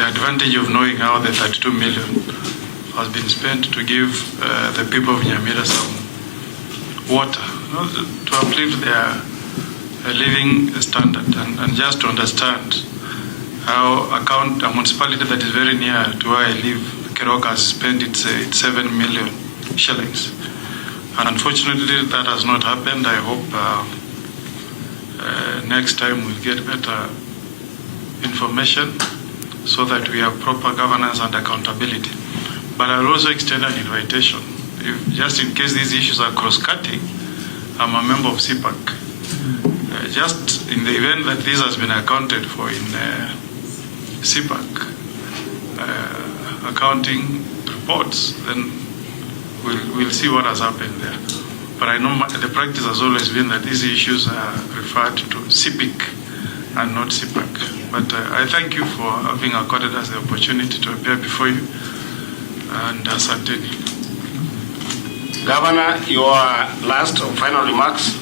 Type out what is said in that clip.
the advantage of knowing how the 32 million has been spent to give the people of Nyamira some water, to uplift their living standard, and just to understand how a municipality that is very near to where I live, Keroka, has spent its 7 million shillings. And unfortunately, that has not happened. I hope next time we'll get better information so that we have proper governance and accountability. But I'll also extend an invitation. Just in case these issues are cross-cutting, I'm a member of CPAC. Just in the event that this has been accounted for in CPAC accounting reports, then we'll see what has happened there. But I know the practice has always been that these issues are referred to CPIC and not CPAC. But I thank you for having accorded us the opportunity to appear before you, and asante. Governor, your last or final remarks.